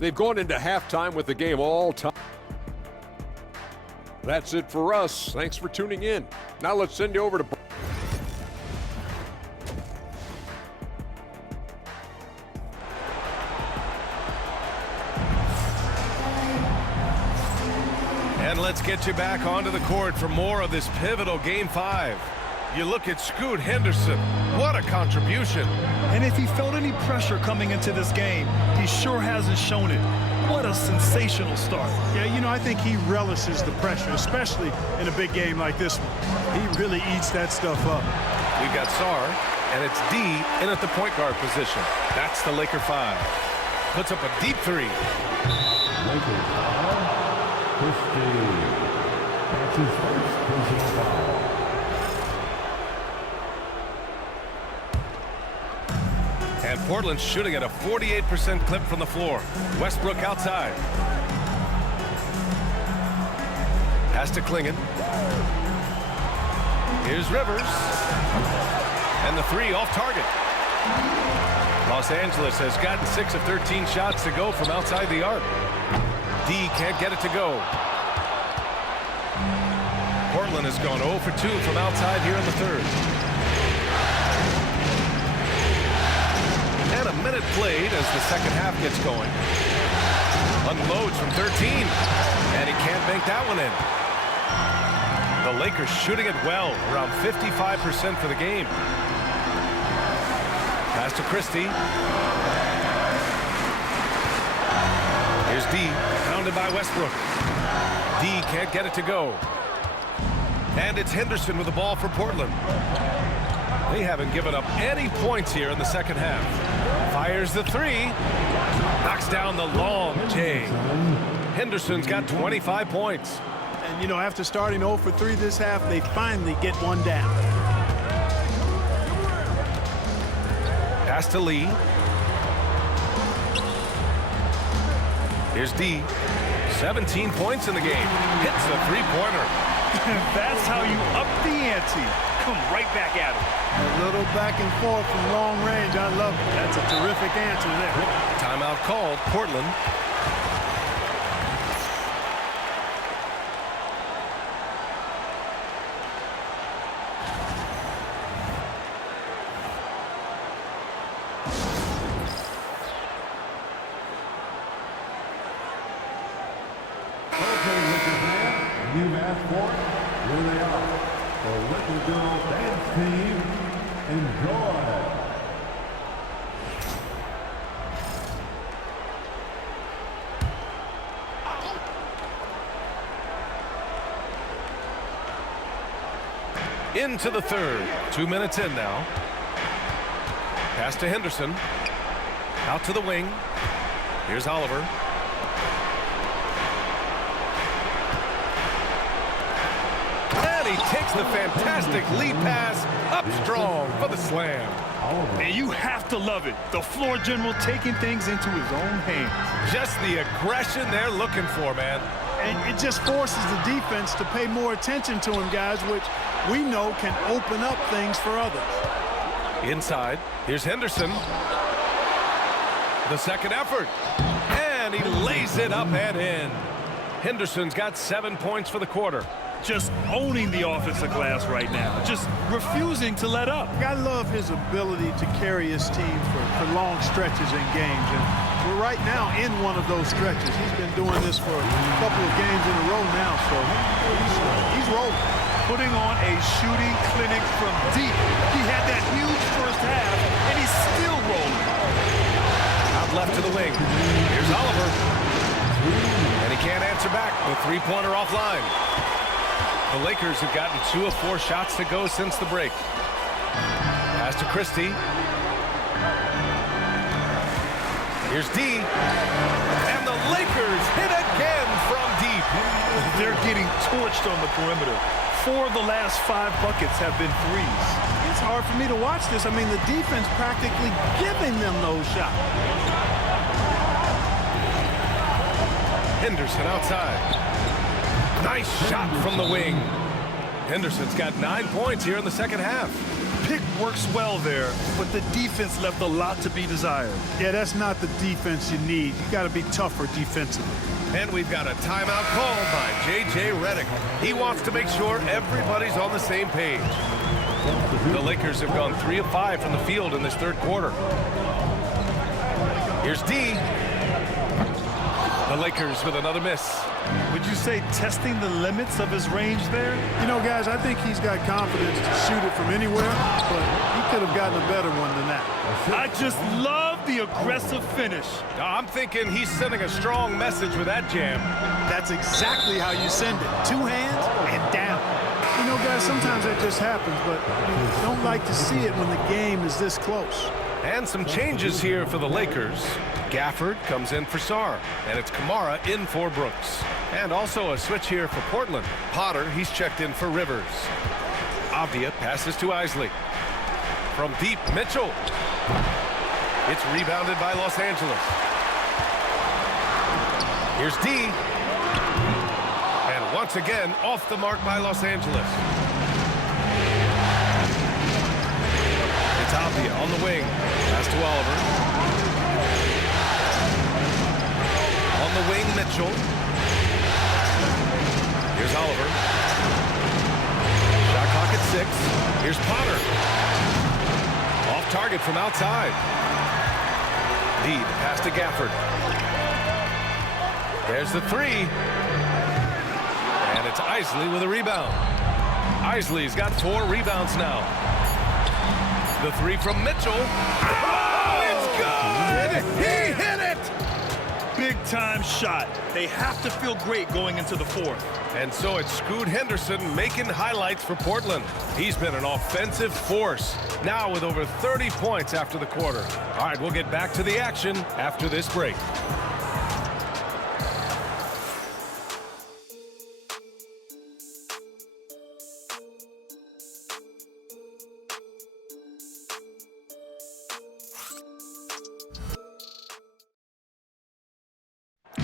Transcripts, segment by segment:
They've gone into halftime with the game all time. That's it for us. Thanks for tuning in. Now let's send you over to... And let's get you back onto the court for more of this pivotal Game 5. You look at Scoot Henderson. What a contribution. And if he felt any pressure coming into this game, he sure hasn't shown it. What a sensational start. Yeah, you know, I think he relishes the pressure, especially in a big game like this one. He really eats that stuff up. We've got Sar, and it's D in at the point guard position. That's the Laker 5. Puts up a deep three. Lakers foul. That's his first personal foul. And Portland's shooting at a 48% clip from the floor. Westbrook outside. Pass to Klingon. Here's Rivers. And the three off target. Los Angeles has gotten 6 of 13 shots to go from outside the arc. D can't get it to go. Portland has gone 0 for 2 from outside here in the third. And a minute played as the second half gets going. Unloads from 13. And he can't bank that one in. The Lakers shooting it well, around 55% for the game. Pass to Christie. Here's D, pounded by Westbrook. D can't get it to go. And it's Henderson with the ball for Portland. They haven't given up any points here in the second half. Fires the three. Knocks down the long J. Henderson's got 25 points. And, you know, after starting 0 for 3 this half, they finally get one down. Pass to Lee. Here's D. 17 points in the game. Hits the three-pointer. That's how you up the ante. Come right back at him. A little back and forth from long range. I love it. That's a terrific answer there. Timeout called. Portland. You've asked for it. Here they are. The Little Girl Dance Team. Enjoy. Into the third. 2 minutes in now. Pass to Henderson. Out to the wing. Here's Oliver. He takes the fantastic lead pass up strong for the slam. And you have to love it. The floor general taking things into his own hands. Just the aggression they're looking for, man. And it just forces the defense to pay more attention to him, guys, which we know can open up things for others. Inside, here's Henderson. The second effort. And he lays it up and in. Henderson's got 7 points for the quarter. Just owning the offensive glass right now. Just refusing to let up. I love his ability to carry his team for long stretches in games. And we're right now in one of those stretches. He's been doing this for a couple of games in a row now, so he's rolling. Putting on a shooting clinic from deep. He had that huge first half, and he's still rolling. Out left to the wing. Here's Oliver. And he can't answer back. The three-pointer offline. The Lakers have gotten 2 of 4 shots to go since the break. Pass to Christie. Here's D. And the Lakers hit again from deep. They're getting torched on the perimeter. 4 of the last 5 buckets have been threes. It's hard for me to watch this. I mean, the defense practically giving them those shots. Henderson outside. Nice shot from the wing. Henderson's got 9 points here in the second half. pick works well there, but the defense left a lot to be desired. Yeah, that's not the defense you need. You got to be tougher defensively. And we've got a timeout called by J.J. Redick. He wants to make sure everybody's on the same page. The Lakers have gone 3 of 5 from the field in this third quarter. Here's D. The Lakers with another miss. Would you say testing the limits of his range there? You know, guys, I think he's got confidence to shoot it from anywhere, but he could have gotten a better one than that. I just love the aggressive finish. I'm thinking he's sending a strong message with that jam. That's exactly how you send it. 2 hands and down. You know, guys, sometimes that just happens, but you don't like to see it when the game is this close. And some changes here for the Lakers. Gafford comes in for Sarr, and it's Kamara in for Brooks. And also a switch here for Portland. Potter, he's checked in for Rivers. Avdia passes to Isley. From deep, Mitchell. It's rebounded by Los Angeles. Here's D. And once again, off the mark by Los Angeles. It's Avdia on the wing. Pass to Oliver. On the wing, Mitchell. Here's Oliver. Shot clock at 6. Here's Potter. Off target from outside. Deed pass to Gafford. There's the 3. And it's Isley with a rebound. Isley's got 4 rebounds now. The 3 from Mitchell. Oh, it's good! He hit it! Big-time shot. They have to feel great going into the 4th. And so it's Scoot Henderson making highlights for Portland. He's been an offensive force, now with over 30 points after the quarter. All right, we'll get back to the action after this break.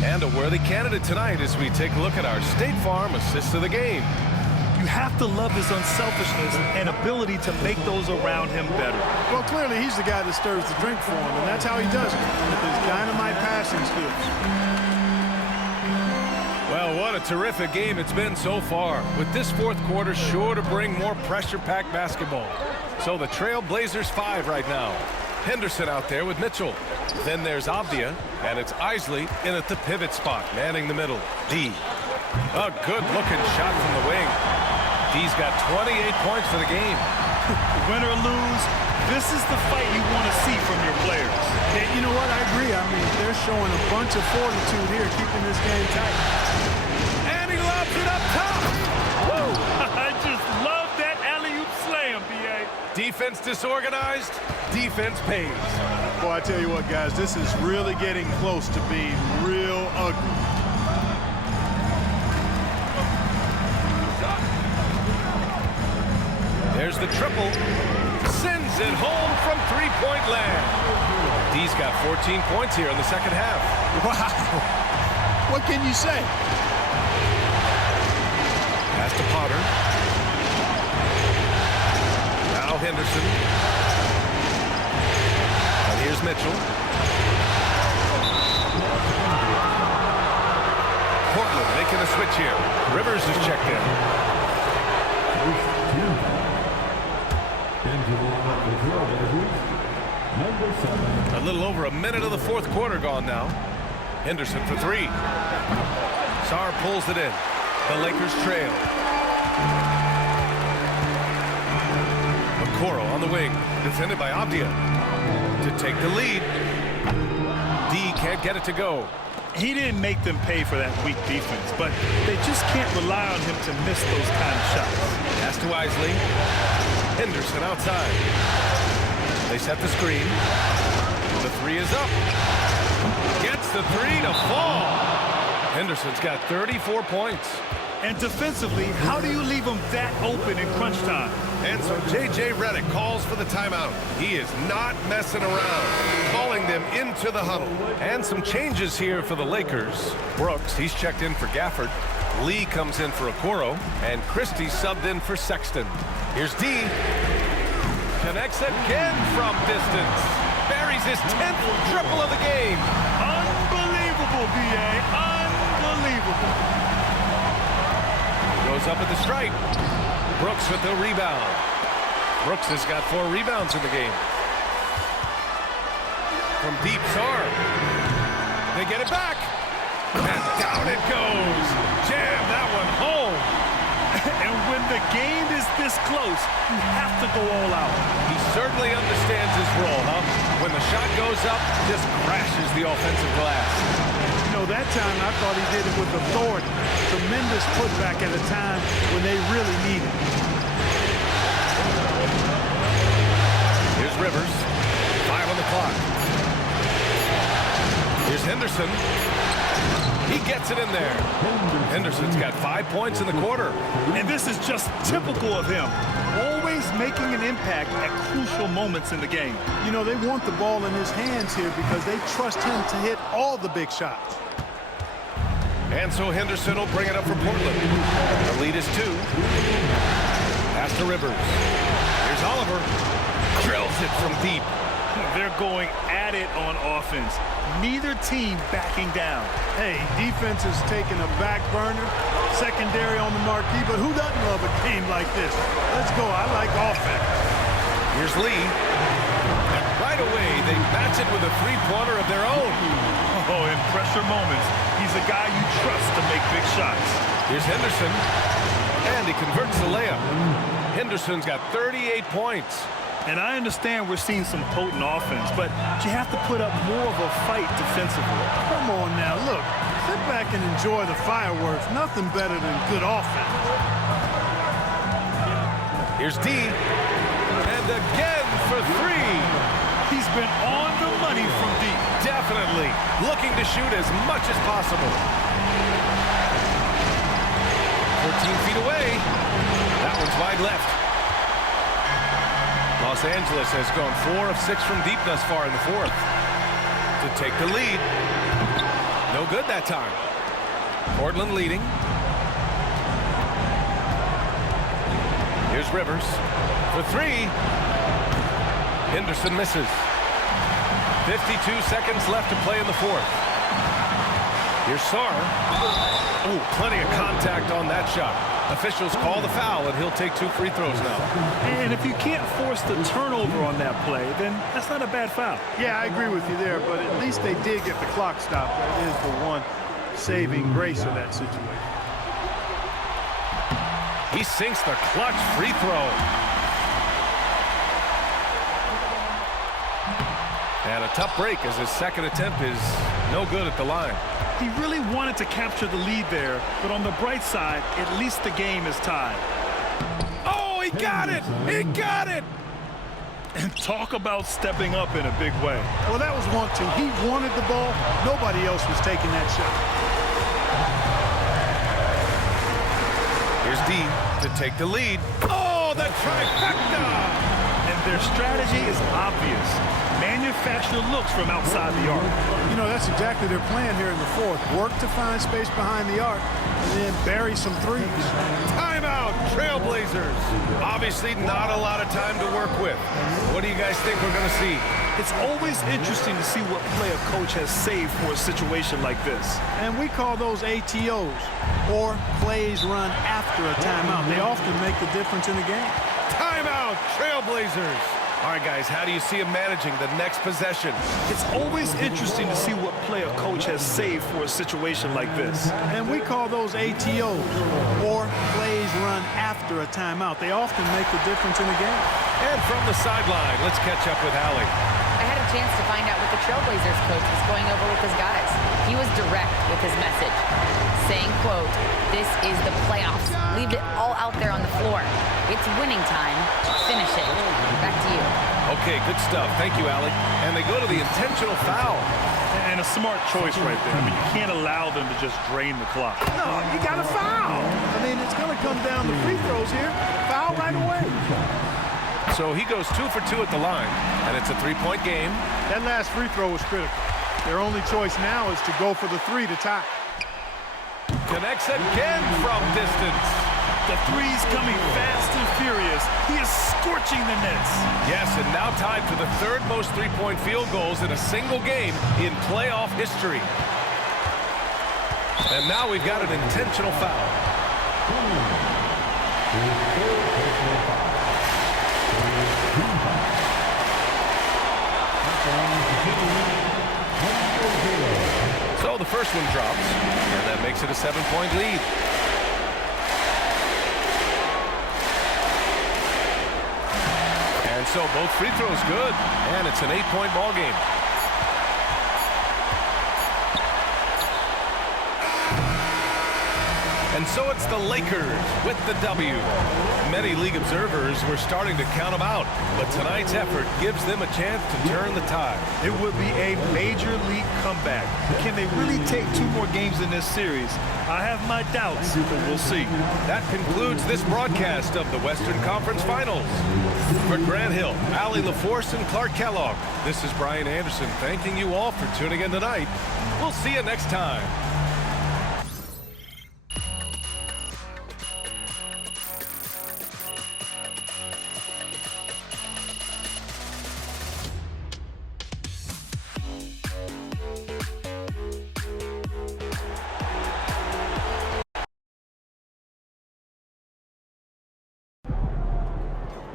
And a worthy candidate tonight as we take a look at our State Farm assist of the game. You have to love his unselfishness and ability to make those around him better. Well, clearly he's the guy that stirs the drink for him, and that's how he does it, with his dynamite passing skills. Well, what a terrific game it's been so far, with this fourth quarter sure to bring more pressure-packed basketball. So the Trail Blazers 5 right now. Henderson out there with Mitchell. Then there's Avdia, and it's Isley in at the pivot spot, manning the middle. D. A good-looking shot from the wing. D's got 28 points for the game. Win or lose, this is the fight you want to see from your players. And you know what? I agree. I mean, they're showing a bunch of fortitude here, keeping this game tight. And he lobs it up top. Woo! I just love that alley-oop slam, B.A. Defense disorganized, defense pays. Boy, I tell you what, guys, this is really getting close to being real ugly. There's the triple. Sends it home from three-point land. D's got 14 points here in the second half. Wow. What can you say? Pass to Potter. Now Henderson. And here's Mitchell. Portland making a switch here. Rivers is checked in. A little over a minute of the fourth quarter gone now. Henderson for 3. Sarr pulls it in. The Lakers trail. Okoro on the wing, defended by Avdia. To take the lead. D can't get it to go. He didn't make them pay for that weak defense, but they just can't rely on him to miss those kind of shots. Pass to Isley. Henderson outside. They set the screen. The 3 is up. Gets the 3 to fall. Henderson's got 34 points. And defensively, how do you leave him that open in crunch time? And so J.J. Redick calls for the timeout. He is not messing around, calling them into the huddle. And some changes here for the Lakers. Brooks, he's checked in for Gafford. Lee comes in for Okoro. And Christie subbed in for Sexton. Here's D. Connects again from distance. Buries his 10th triple of the game. Unbelievable, B.A. Unbelievable. Goes up at the stripe. Brooks with the rebound. Brooks has got 4 rebounds in the game. From deep, Sar. They get it back. And down it goes. Jam that one home. And when the game is this close, you have to go all out. He certainly understands his role, huh? When the shot goes up, just crashes the offensive glass. You know, that time I thought he did it with authority. Tremendous putback at a time when they really need it. Here's Rivers. 5 on the clock. Here's Henderson. He gets it in there. Henderson's got 5 points in the quarter. And this is just typical of him. Always making an impact at crucial moments in the game. You know, they want the ball in his hands here because they trust him to hit all the big shots. And so Henderson will bring it up for Portland. The lead is 2. Pass to Rivers. Here's Oliver. Drills it from deep. They're going at it on offense. Neither team backing down. Hey, defense is taking a back burner, secondary on the marquee, but who doesn't love a game like this? Let's go. I like offense. Here's Lee. And right away, they match it with a three-pointer of their own. Oh, in pressure moments, he's a guy you trust to make big shots. Here's Henderson. And he converts the layup. Henderson's got 38 points. And I understand we're seeing some potent offense, but you have to put up more of a fight defensively. Come on now, look. Sit back and enjoy the fireworks. Nothing better than good offense. Here's D. And again for 3. He's been on the money from deep. Definitely looking to shoot as much as possible. 14 feet away. That one's wide left. Los Angeles has gone 4 of 6 from deep thus far in the 4th to take the lead. No good that time. Portland leading. Here's Rivers for 3. Henderson misses. 52 seconds left to play in the 4th. Here's Sar. Oh, plenty of contact on that shot. Officials call the foul, and he'll take 2 free throws now. And if you can't force the turnover on that play, then that's not a bad foul. Yeah, I agree with you there, but at least they did get the clock stopped. That is the one saving grace of that situation. He sinks the clutch free throw. And a tough break as his second attempt is no good at the line. He really wanted to capture the lead there, but on the bright side, at least the game is tied. Oh, he got it! He got it! And talk about stepping up in a big way. Well, that was 1-2. He wanted the ball. Nobody else was taking that shot. Here's D to take the lead. Oh, the trifecta! And their strategy is obvious. Manufacture looks from outside the arc. You know, that's exactly their plan here in the 4th. Work to find space behind the arc and then bury some threes. Timeout, Trailblazers. Obviously not a lot of time to work with. What do you guys think we're going to see? It's always interesting to see what play a coach has saved for a situation like this. And we call those ATOs, or plays run after a timeout. They often make the difference in the game. Timeout, Trailblazers. All right, guys, how do you see him managing the next possession? It's always interesting to see what play a coach has saved for a situation like this. And we call those ATOs, or plays run after a timeout. They often make the difference in the game. And from the sideline, let's catch up with Allie. I had a chance to find out what the Trailblazers coach was going over with his guys. He was direct with his message, saying, quote, "This is the playoffs. Leave it all out there on the floor. It's winning time. Finish it." Back to you. Okay, good stuff. Thank you, Allie. And they go to the intentional foul. And a smart choice right there. I mean, you can't allow them to just drain the clock. No, you got to foul. I mean, it's going to come down to free throws here. Foul right away. So he goes 2 for 2 at the line, and it's a 3-point game. That last free throw was critical. Their only choice now is to go for the 3 to tie. Connects again from distance. The three's coming fast and furious. He is scorching the nets. Yes, and now tied for the third most three-point field goals in a single game in playoff history. And now we've got an intentional foul. So the first one drops, and that makes it a 7-point lead. And so both free throws good, and it's an 8-point ball game. And so it's the Lakers with the W. Many league observers were starting to count them out, but tonight's effort gives them a chance to turn the tide. It would be a major league comeback. Can they really take 2 more games in this series? I have my doubts, but we'll see. That concludes this broadcast of the Western Conference Finals. For Grant Hill, Allie LaForce, and Clark Kellogg, this is Brian Anderson thanking you all for tuning in tonight. We'll see you next time.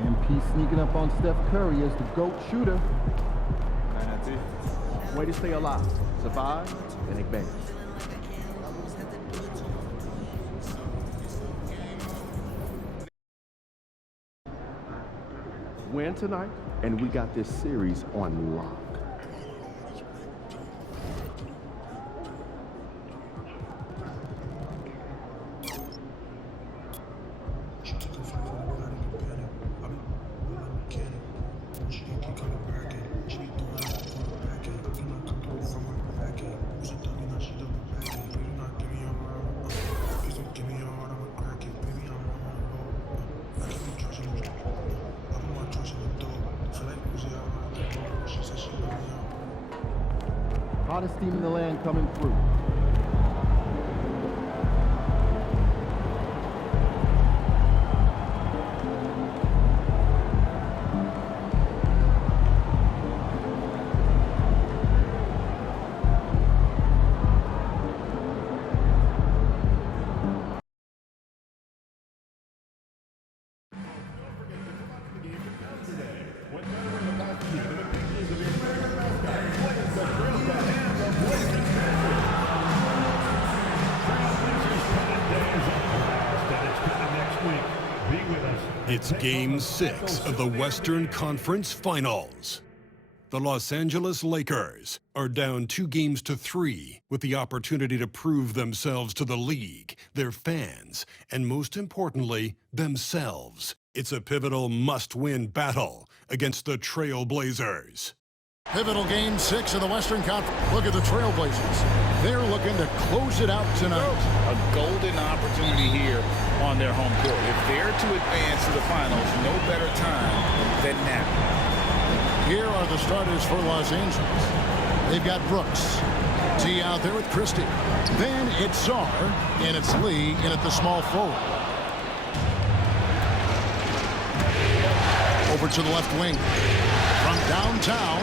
MP sneaking up on Steph Curry as the GOAT shooter. Way to stay alive, survive, and advance. Win tonight, and we got this series on lock. Hottest team in the land coming through. It's Game 6 of the Western Conference Finals. The Los Angeles Lakers are down 2-3 with the opportunity to prove themselves to the league, their fans, and most importantly, themselves. It's a pivotal must-win battle against the Trailblazers. Pivotal Game 6 of the Western Conference. Look at the Trailblazers. They're looking to close it out tonight. A golden opportunity here on their home court. If they're to advance to the finals, no better time than now. Here are the starters for Los Angeles. They've got Brooks. T out there with Christie. Then it's Sarr, and it's Lee in at the small forward. Over to the left wing. From downtown,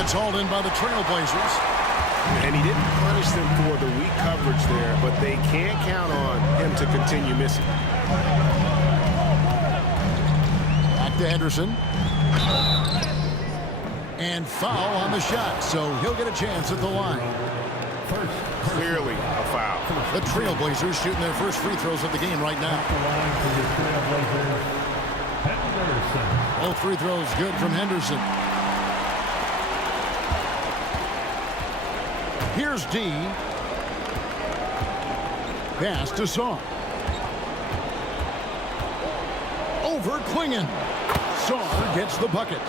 it's hauled in by the Trailblazers. And he didn't punish them for the weak coverage there, but they can't count on him to continue missing. Back to Henderson. And foul on the shot, so he'll get a chance at the line. Clearly a foul. The Trailblazers shooting their first free throws of the game right now. Both free throws good from Henderson. Here's D. Pass to Sarr. Over Klingon. Sarr gets the bucket.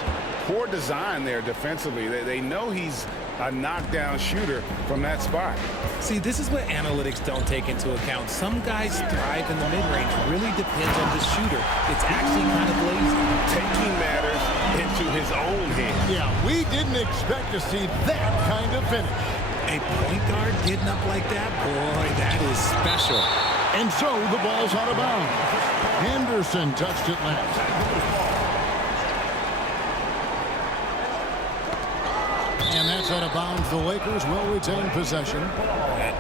Poor design there defensively. They know he's a knockdown shooter from that spot. See, this is what analytics don't take into account. Some guys thrive in the mid-range. Really depends on the shooter. It's actually kind of lazy. Taking matters into his own hands. Yeah, we didn't expect to see that kind of finish. A point guard getting up like that, boy, that is special. And so the ball's out of bounds. Henderson touched it last. And that's out of bounds. The Lakers will retain possession.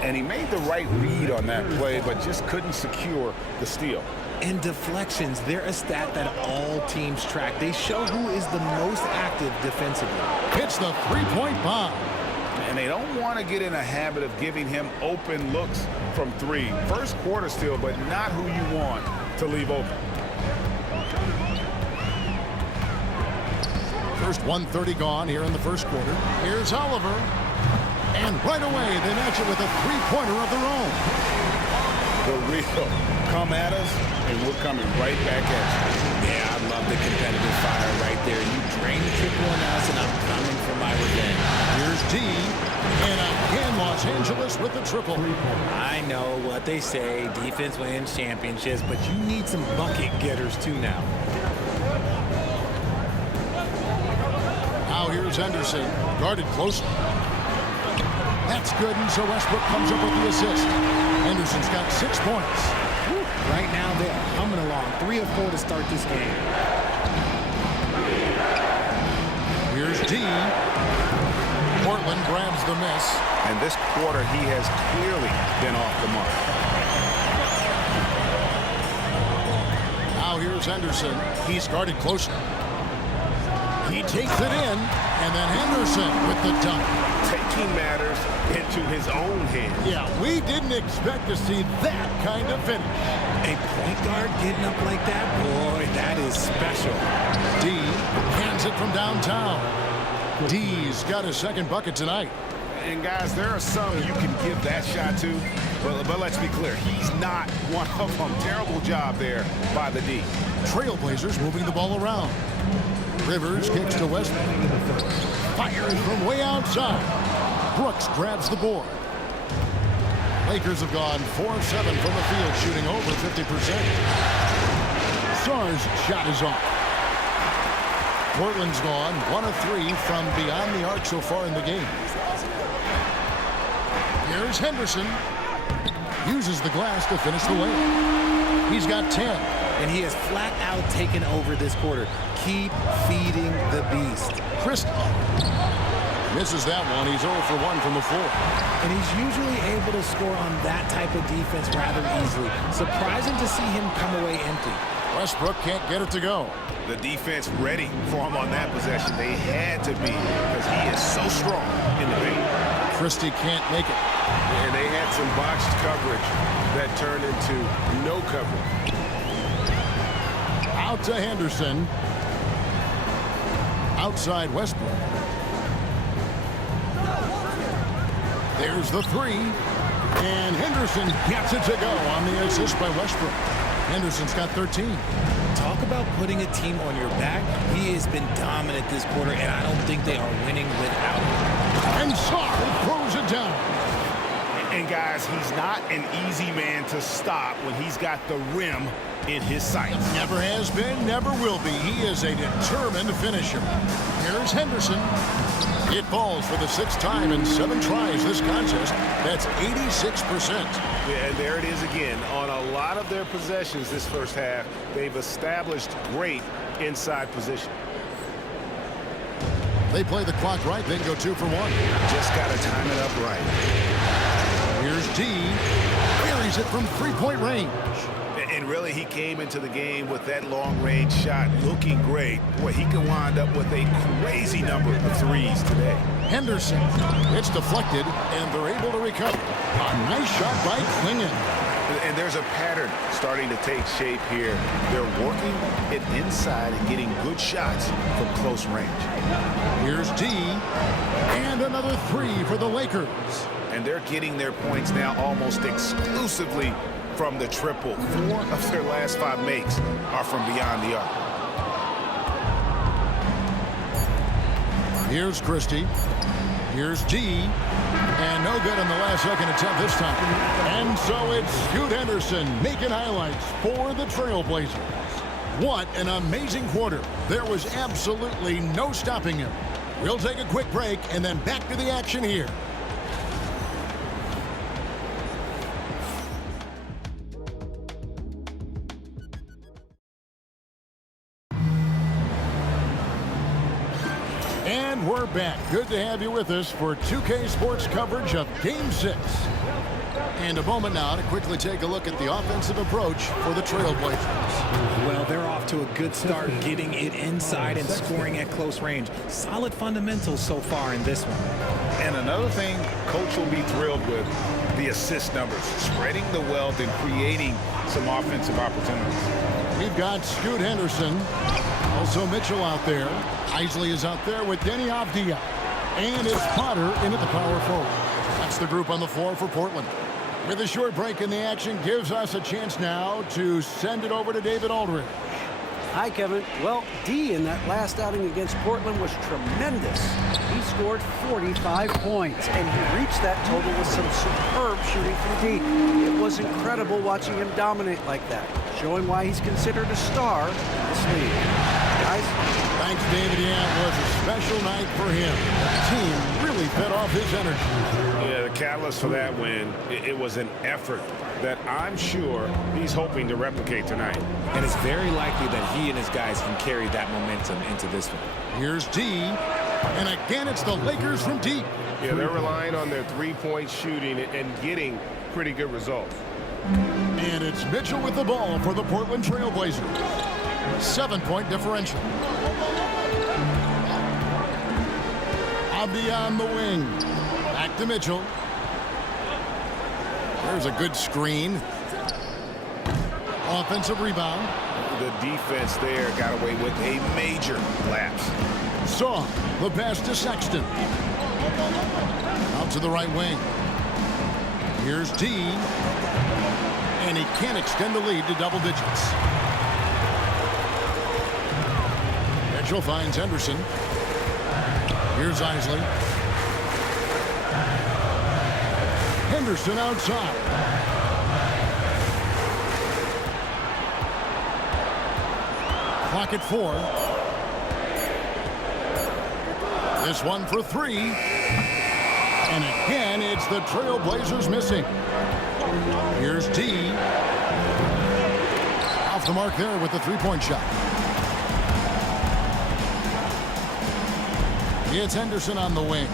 And he made the right read on that play, but just couldn't secure the steal. And deflections, they're a stat that all teams track. They show who is the most active defensively. Hits the three-point bomb. And they don't want to get in a habit of giving him open looks from three. First quarter steal, but not who you want to leave open. First 1:30 gone here in the first quarter. Here's Oliver. And right away, they match it with a three-pointer of their own. The real come at us, and we're coming right back at you. Yeah, I love the competitive fire right there. You drain the triple on us, and I'm coming for my revenge. Here's D. And again, Los Angeles with the triple. I know what they say, defense wins championships, but you need some bucket getters too now. Now here's Henderson, guarded closely. That's good, and so Westbrook comes up with the assist. Henderson's got 6 points. Right now, they're humming along. 3 of 4 to start this game. Here's D. Portland grabs the miss. And this quarter, he has clearly been off the mark. Now here's Henderson. He's guarded closely. He takes it in, and then Henderson with the dunk. Taking matters into his own hands. Yeah, we didn't expect to see that kind of finish. A point guard getting up like that? Boy, that is special. D hands it from downtown. D's got a second bucket tonight. And guys, there are some you can give that shot to, but let's be clear, he's not one of them. Terrible job there by the D. Trailblazers moving the ball around. Rivers kicks to Westbrook. Fires from way outside. Brooks grabs the board. Lakers have gone 4 of 7 from the field, shooting over 50%. Sarr's shot is off. Portland's gone 1 of 3 from beyond the arc so far in the game. Here's Henderson. Uses the glass to finish the layup. He's got 10. And he has flat out taken over this quarter. Keep feeding the beast. Christie misses that one. He's 0 for 1 from the floor. And he's usually able to score on that type of defense rather easily. Surprising to see him come away empty. Westbrook can't get it to go. The defense ready for him on that possession. They had to be because he is so strong in the paint. Christie can't make it. And they had some botched coverage that turned into no coverage. Out to Henderson. Outside Westbrook. There's the 3. And Henderson gets it to go on the assist by Westbrook. Henderson's got 13. Talk about putting a team on your back. He has been dominant this quarter, and I don't think they are winning without him. And Sarr throws it down. And guys, he's not an easy man to stop when he's got the rim in his sights. Never has been, never will be. He is a determined finisher. Here's Henderson. It falls for the 6th time in 7 tries this contest. That's 86%. Yeah, and there it is again. On a lot of their possessions this first half, they've established great inside position. They play the clock right, then go 2 for 1. Just got to time it up right. Here's D. Buries it from 3-point range. And really, he came into the game with that long-range shot looking great. Boy, he can wind up with a crazy number of threes today. Henderson. It's deflected, and they're able to recover. A nice shot by Klingon. And there's a pattern starting to take shape here. They're working it inside and getting good shots from close range. Here's D. And another 3 for the Lakers. And they're getting their points now almost exclusively from the triple. 4 of their last 5 makes are from beyond the arc. Here's Christie. Here's D. And no good on the last second attempt this time. And so it's Scoot Henderson making highlights for the Trailblazers. What an amazing quarter. There was absolutely no stopping him. We'll take a quick break and then back to the action here. And we're back. Good to have you with us for 2K Sports coverage of Game 6. And a moment now to quickly take a look at the offensive approach for the Trailblazers. Well, they're off to a good start getting it inside and scoring at close range. Solid fundamentals so far in this one. And another thing Coach will be thrilled with, the assist numbers, spreading the wealth and creating some offensive opportunities. We've got Scoot Henderson, also Mitchell out there. Isley is out there with Denny Avdia. And it's Potter in at the power forward. That's the group on the floor for Portland. With a short break in the action, gives us a chance now to send it over to David Aldridge. Hi, Kevin. Well, D in that last outing against Portland was tremendous. He scored 45 points, and he reached that total with some superb shooting from D. It was incredible watching him dominate like that, showing why he's considered a star in this league. Guys? Thanks, David. Yeah, it was a special night for him. The team really fed off his energy. Yeah, the catalyst for that win, it was an effort that I'm sure he's hoping to replicate tonight. And it's very likely that he and his guys can carry that momentum into this one. Here's D. And again, it's the Lakers from deep. Yeah, they're relying on their three-point shooting and getting pretty good results. And it's Mitchell with the ball for the Portland Trailblazers. 7-point differential. Abdi on the wing. Back to Mitchell. There's a good screen. Offensive rebound. The defense there got away with a major lapse. Saw the pass to Sexton. Out to the right wing. Here's D. And he can't extend the lead to double digits. Mitchell finds Henderson. Here's Isley. Henderson outside. Clock at 4. This one for 3. And again, it's the Trailblazers missing. Here's D. Off the mark there with the three-point shot. It's Henderson on the wing.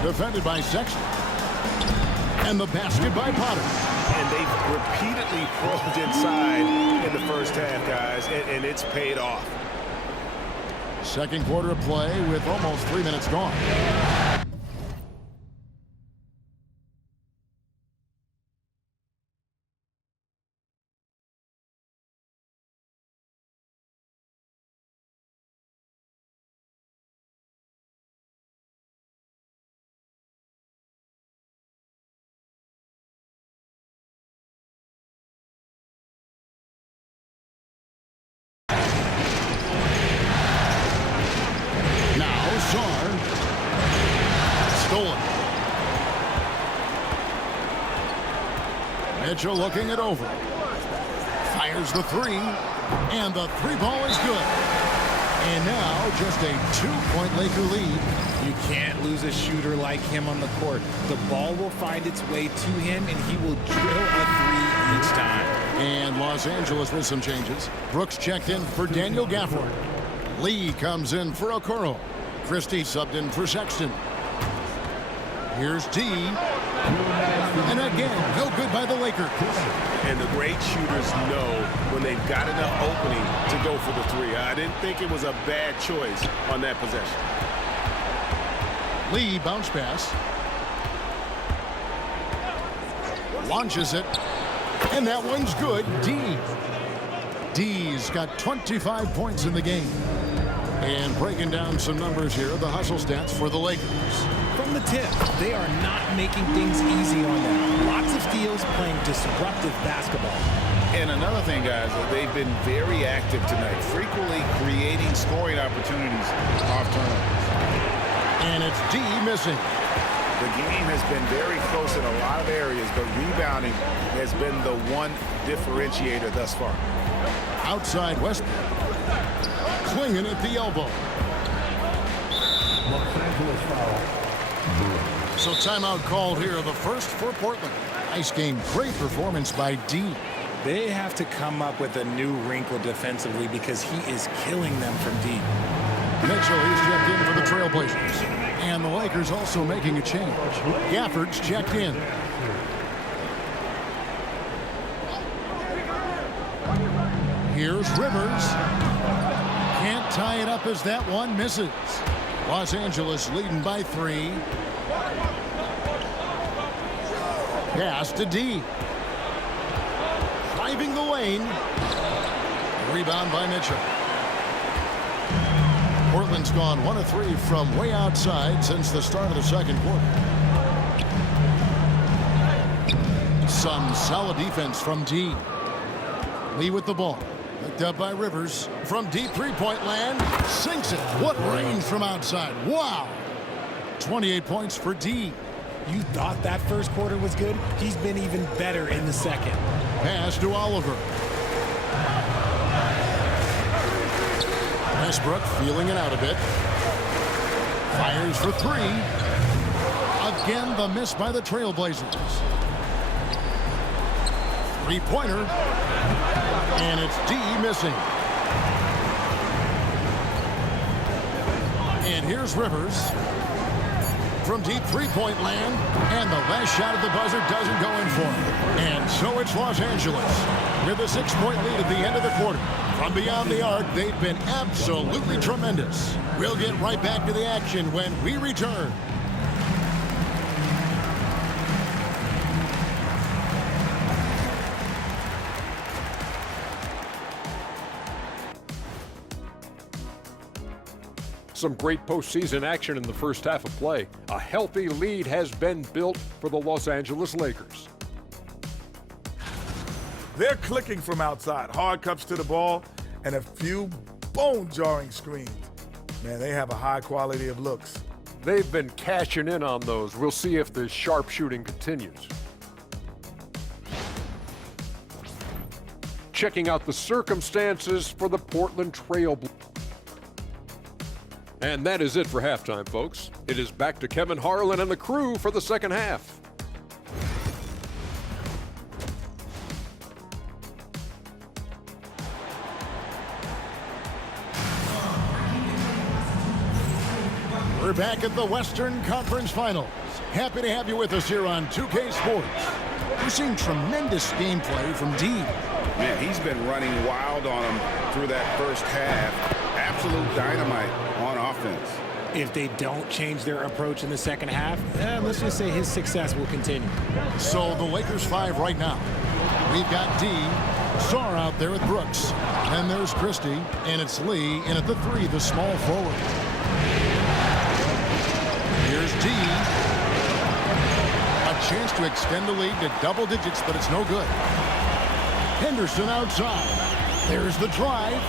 Defended by Sexton. And the basket by Potter. And they've repeatedly probed inside in the first half, guys, and it's paid off. Second quarter of play with almost 3 minutes gone. Stolen. Mitchell looking it over. Fires the three. And the three ball is good. And now just a 2-point Laker lead. You can't lose a shooter like him on the court. The ball will find its way to him, and he will drill a three each time. And Los Angeles with some changes. Brooks checked in for Daniel Gafford. Lee comes in for Okoro. Christie subbed in for Sexton. Here's D. And again, no good by the Lakers. And the great shooters know when they've got enough opening to go for the three. I didn't think it was a bad choice on that possession. Lee bounce pass. Launches it. And that one's good. D. D's got 25 points in the game. And breaking down some numbers here, the hustle stats for the Lakers. From the tip, they are not making things easy on them. Lots of steals, playing disruptive basketball. And another thing, guys, they've been very active tonight, frequently creating scoring opportunities off turnovers. And it's D missing. The game has been very close in a lot of areas, but rebounding has been the one differentiator thus far. Outside Westbrook. Clinging at the elbow. So timeout called here, the first for Portland. Nice game, great performance by D. They have to come up with a new wrinkle defensively because he is killing them from deep. Mitchell, he's checked in for the Trailblazers. And the Lakers also making a change. Gafford's checked in. Here's Rivers. Can't tie it up as that one misses. Los Angeles leading by 3. Pass to D. Driving the lane. Rebound by Mitchell. Portland's gone 1 of 3 from way outside since the start of the second quarter. Some solid defense from D. Lee with the ball. Picked up by Rivers. From deep three-point land. Sinks it. What range from outside. Wow. 28 points for D. You thought that first quarter was good? He's been even better in the second. Pass to Oliver. Westbrook feeling it out a bit. Fires for 3. Again, the miss by the Trailblazers. Three-pointer. And it's D missing. And here's Rivers. From deep three-point land. And the last shot at the buzzer doesn't go in for him. And so it's Los Angeles with a 6-point lead at the end of the quarter. From beyond the arc, they've been absolutely tremendous. We'll get right back to the action when we return. Some great postseason action in the first half of play. A healthy lead has been built for the Los Angeles Lakers. They're clicking from outside. Hard cuts to the ball and a few bone-jarring screens. Man, they have a high quality of looks. They've been cashing in on those. We'll see if the sharp shooting continues. Checking out the circumstances for the Portland Trailblazers. And that is it for halftime, folks. It is back to Kevin Harlan and the crew for the second half. We're back at the Western Conference Finals. Happy to have you with us here on 2K Sports. We're seeing tremendous gameplay from D. Man, he's been running wild on him through that first half. Absolute dynamite on offense. If they don't change their approach in the second half, let's just say his success will continue. So the Lakers 5 right now. We've got D. Sarr out there with Brooks. Then there's Christie, and it's Lee, and at the 3, the small forward. Here's D. A chance to extend the lead to double digits, but it's no good. Henderson outside. There's the drive.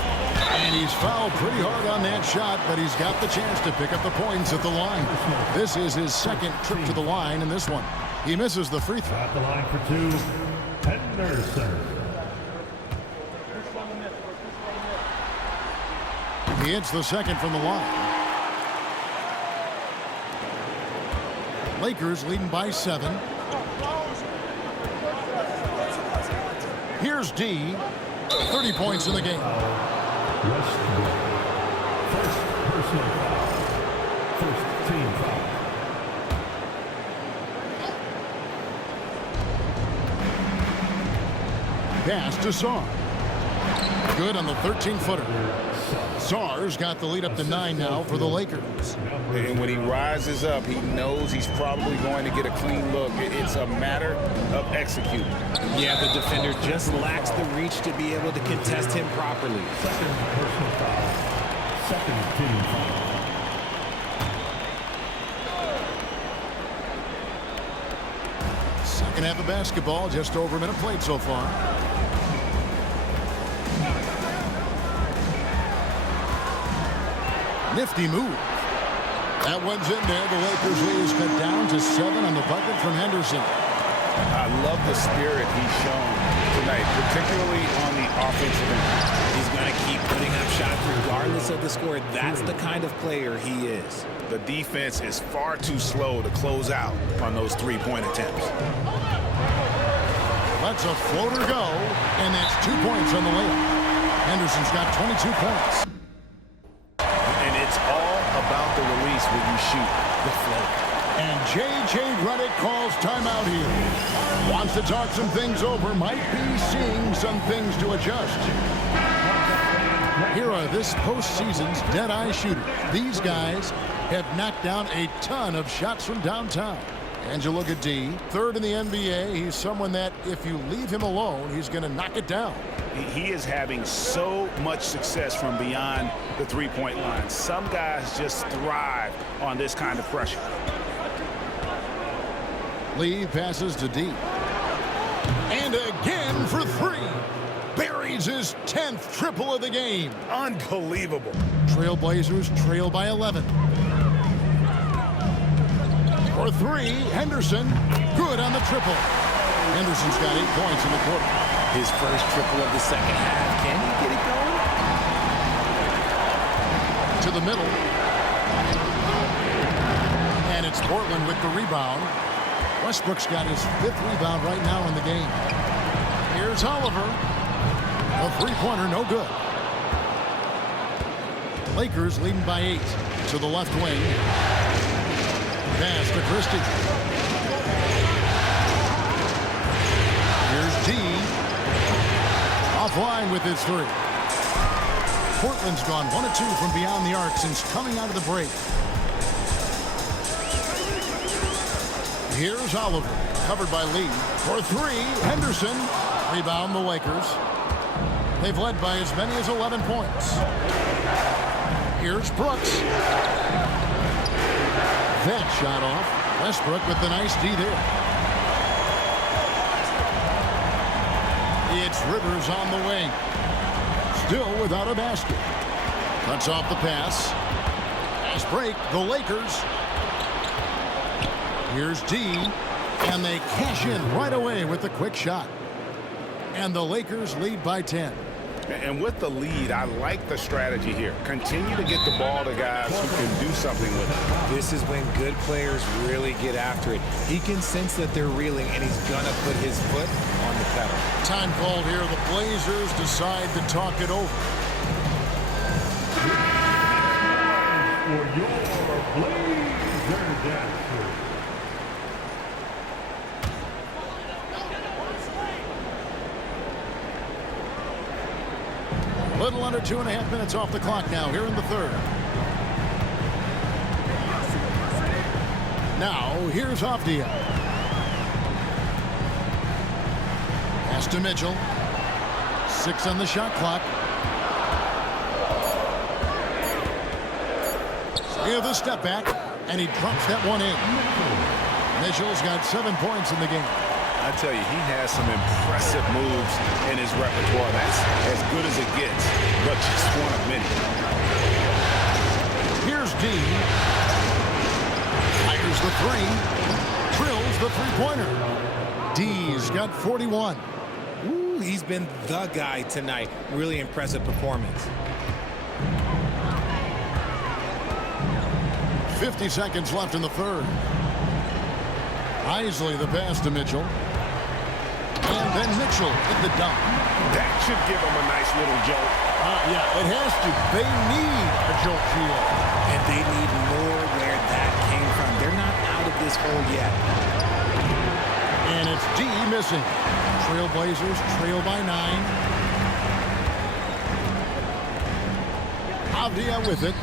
And he's fouled pretty hard on that shot, but he's got the chance to pick up the points at the line. This is his second trip to the line in this one. He misses the free throw. At the line for 2, Henderson. He hits the second from the line. Lakers leading by 7. Here's D. 30 points in the game. Westbrook. First personal foul. First team foul. Pass to Sarr. Good on the 13-footer. Sarr's got the lead up to 9 now for the Lakers. And when he rises up, he knows he's probably going to get a clean look. It's a matter of executing. Yeah, the defender just lacks the reach to be able to contest him properly. Second personal foul. Second team foul. Second half of basketball, just over a minute played so far. Nifty move. That one's in there. The Lakers lead is cut down to 7 on the bucket from Henderson. I love the spirit he's shown tonight, particularly on the offensive end. He's going to keep putting up shots regardless of the score. That's the kind of player he is. The defense is far too slow to close out on those three-point attempts. Lets a floater go, and that's 2 points on the layup. Henderson's got 22 points. And it's what you shoot, the float. And J.J. Redick calls timeout here. Wants to talk some things over, might be seeing some things to adjust. Here are this postseason's dead-eye shooters. These guys have knocked down a ton of shots from downtown. And you look at D, third in the NBA. He's someone that if you leave him alone, he's going to knock it down. He is having so much success from beyond the three-point line. Some guys just thrive on this kind of pressure. Lee passes to D. And again for three. Buries his 10th triple of the game. Unbelievable. Trailblazers trail by 11. For three, Henderson, good on the triple. Henderson's got 8 points in the quarter. His first triple of the second half. Can he get it going? To the middle. And it's Portland with the rebound. Westbrook's got his 5th rebound right now in the game. Here's Oliver. A three-pointer, no good. Lakers leading by 8. To the left wing. Pass to Christie. Here's D. Offline with his 3. Portland's gone 1 of 2 from beyond the arc since coming out of the break. Here's Oliver, covered by Lee. For 3, Henderson. Rebound the Lakers. They've led by as many as 11 points. Here's Brooks. That shot off. Westbrook with the nice D there. It's Rivers on the wing. Still without a basket. Cuts off the pass. Pass break, the Lakers. Here's D, and they cash in right away with the quick shot. And the Lakers lead by 10. And with the lead, I like the strategy here. Continue to get the ball to guys who can do something with it. This is when good players really get after it. He can sense that they're reeling, and he's going to put his foot on the pedal. Time called here. The Blazers decide to talk it over. For your Blazers answer. Little under 2.5 minutes off the clock now here in the third. Now here's Avdia. Pass to Mitchell. 6 on the shot clock. Here's the step back, and he drops that one in. Mitchell's got 7 points in the game. I tell you, he has some impressive moves in his repertoire. That's as good as it gets, but just one of many. Here's D. Fires the 3. Drills the three-pointer. D's got 41. Ooh, he's been the guy tonight. Really impressive performance. 50 seconds left in the third. Isley the pass to Mitchell. And then Mitchell hit the dunk. That should give him a nice little jolt. Yeah, it has to. They need a jolt here. And they need more where that came from. They're not out of this hole yet. And it's D missing. Trailblazers trail by 9. Avdia with it.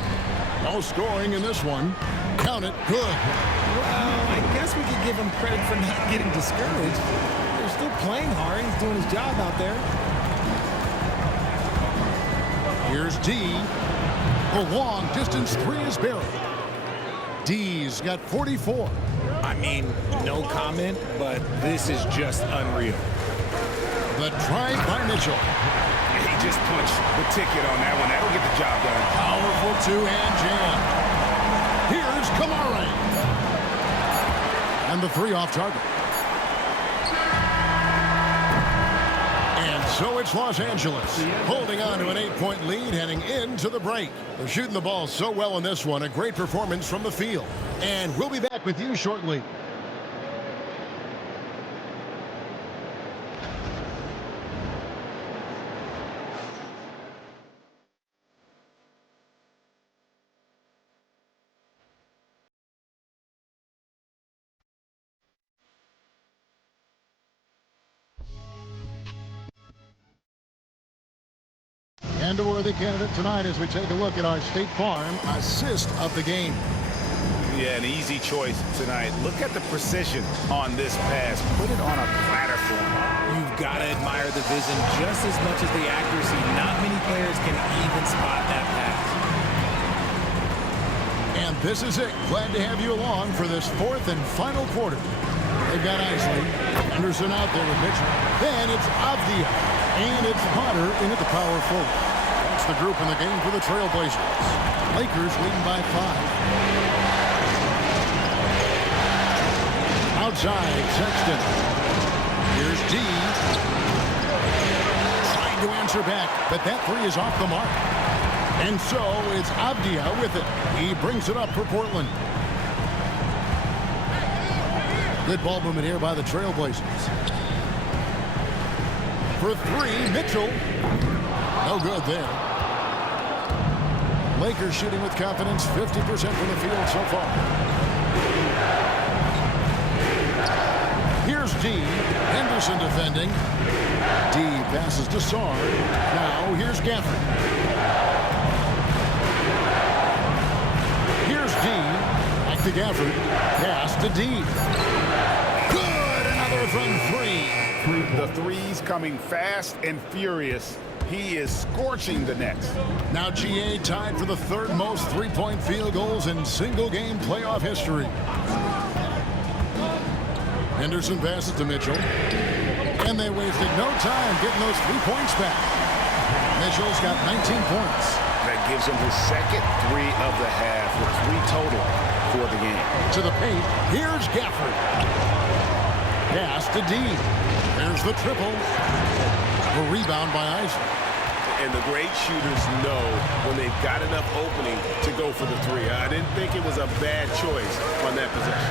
No scoring in this one. Count it. Good. Well, I guess we could give him credit for not getting discouraged. They're still playing hard. He's doing his job out there. Here's D. The long distance 3 is buried. D's got 44. I mean, no comment, but this is just unreal. The try by Mitchell. He just punched the ticket on that one. That'll get the job done. Powerful 2-hand jam. Here's Kamara. And the 3 off target. And so it's Los Angeles holding on to an 8-point lead heading into the break. They're shooting the ball so well in this one. A great performance from the field. And we'll be back with you shortly. And a worthy candidate tonight as we take a look at our State Farm assist of the game. Yeah, an easy choice tonight. Look at the precision on this pass. Put it on a platter for him. You've got to admire the vision just as much as the accuracy. Not many players can even spot that pass. And this is it. Glad to have you along for this fourth and final quarter. They've got Isley, Anderson out there with Mitchell. Then it's Avdia, and it's Potter in at the power forward. That's the group in the game for the Trailblazers. Lakers leading by 5. Outside, Sexton. Here's D. Trying to answer back, but that three is off the mark. And so it's Avdia with it. He brings it up for Portland. Good ball movement here by the Trailblazers. For three, Mitchell. No good there. Lakers shooting with confidence, 50% from the field so far. Here's D. Henderson defending. D passes to Sarr. Now here's Gafford. Here's D. Back to Gafford. Pass to D. Good! Another from three. The threes coming fast and furious. He is scorching the nets. Now GA tied for the third most three-point field goals in single-game playoff history. Henderson passes to Mitchell. And they wasted no time getting those 3 points back. Mitchell's got 19 points. That gives him his second three of the half with 3 total for the game. To the paint, here's Gafford. Pass to D. There's the triple. A rebound by Isley. And the great shooters know when they've got enough opening to go for the three. I didn't think it was a bad choice on that possession.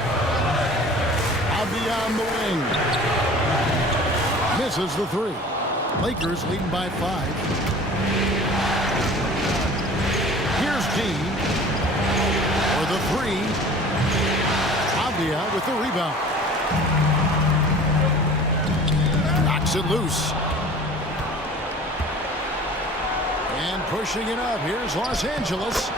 Beyond the wing. Misses the three. Lakers leading by 5. Here's D. For the three. Avdia with the rebound. Knocks it loose. And pushing it up. Here's Los Angeles.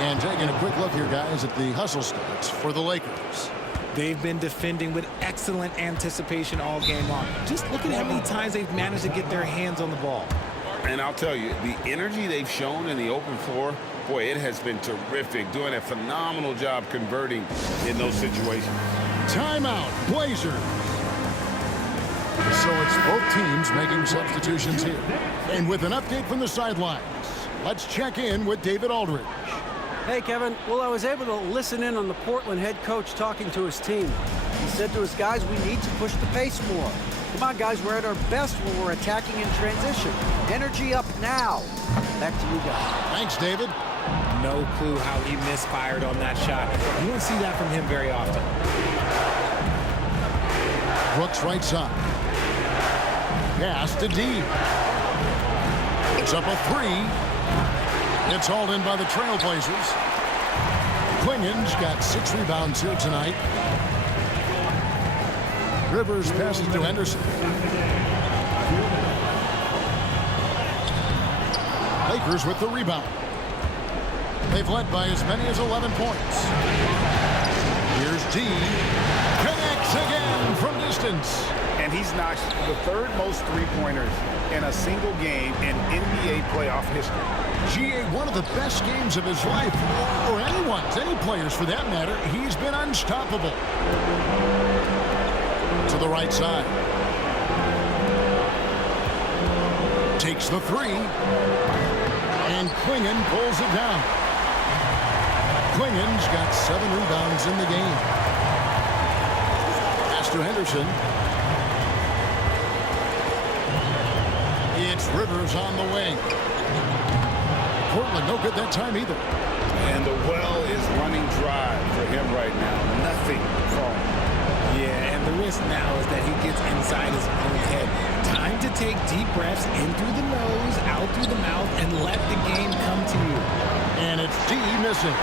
And taking a quick look here, guys, at the hustle stats for the Lakers. They've been defending with excellent anticipation all game long. Just look at how many times they've managed to get their hands on the ball. And I'll tell you, the energy they've shown in the open floor, boy, it has been terrific. Doing a phenomenal job converting in those situations. Timeout, Blazers. So it's both teams making substitutions here. And with an update from the sidelines, let's check in with David Aldridge. Hey, Kevin. Well, I was able to listen in on the Portland head coach talking to his team. He said to his guys, we need to push the pace more. Come on, guys, we're at our best when we're attacking in transition. Energy up now. Back to you guys. Thanks, David. No clue how he misfired on that shot. You don't see that from him very often. Brooks right side. Pass to D. It's up a three. It's hauled in by the Trailblazers. Quinion's got 6 rebounds here tonight. Rivers passes to Henderson. Lakers with the rebound. They've led by as many as 11 points. Here's D. Connects again from distance. And he's knocked the third most three-pointers in a single game in NBA playoff history. GA, one of the best games of his life, or anyone's, any players for that matter. He's been unstoppable. To the right side. Takes the three. And Quinion pulls it down. Quinion's got 7 rebounds in the game. Pass to Henderson. It's Rivers on the wing. Portland no good that time either. And the well is running dry for him right now. Nothing from him. Yeah, and the risk now is that he gets inside his own head. Time to take deep breaths in through the nose, out through the mouth, and let the game come to you. And it's D missing.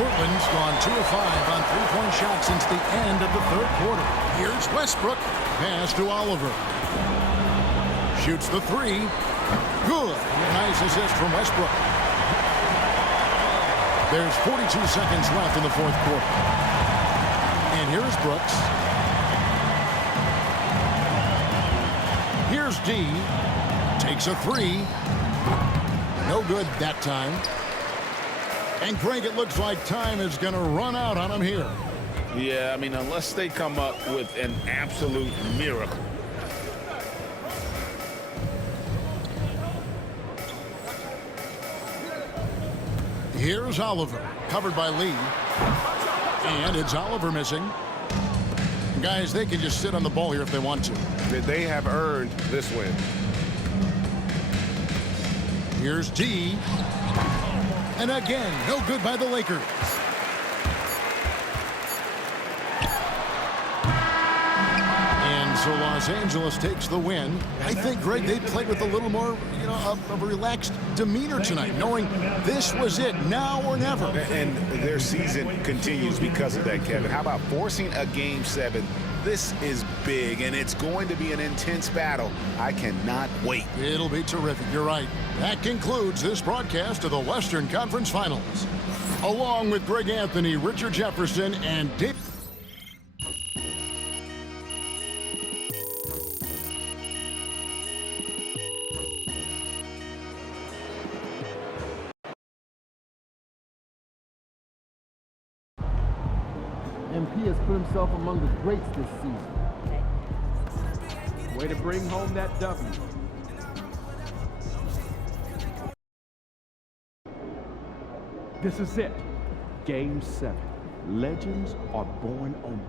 Portland's gone 2 of 5 on 3-point shots since the end of the third quarter. Here's Westbrook. Pass to Oliver. Shoots the three. Good. Nice assist from Westbrook. There's 42 seconds left in the fourth quarter. And here's Brooks. Here's D. Takes a three. No good that time. And Greg, it looks like time is going to run out on him here. Yeah, I mean, unless they come up with an absolute miracle. Here's Oliver, covered by Lee. And it's Oliver missing. Guys, they can just sit on the ball here if they want to. They have earned this win. Here's D. And again, no good by the Lakers. And so Los Angeles takes the win. I think, Greg, they played with a little more, of a relaxed demeanor tonight, knowing this was it, now or never. And their season continues because of that, Kevin. How about forcing a Game 7? This is big, and it's going to be an intense battle. I cannot wait. It'll be terrific. You're right. That concludes this broadcast of the Western Conference Finals. Along with Greg Anthony, Richard Jefferson, and Dave. MP has put himself among the greats this season. Way to bring home that W. This is it. Game 7. Legends are born on